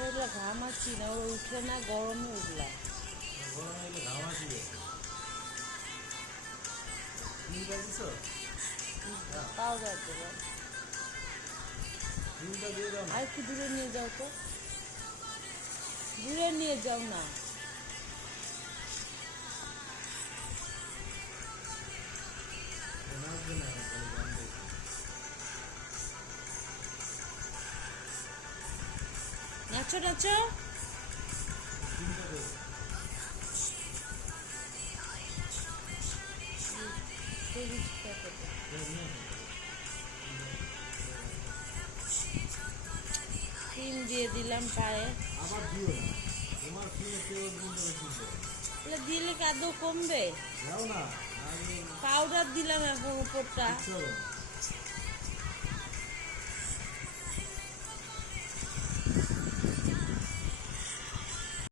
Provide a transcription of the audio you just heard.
ওগুলা ঘামাচ্ছি না, ওরা উঠে না গরমে উঠলা পাউডার দেবো। আর একটু দূরে নিয়ে যাও তো, দূরে নিয়ে যাও না। নাচো নাচো। ক্রিম দিয়ে দিলাম পায়ে। আবার দিও না, তোমার ক্রিমে কেউ দিলে কাদও কমবে। দাও না, পাউডার দিলাম এখন উপরটা। চলো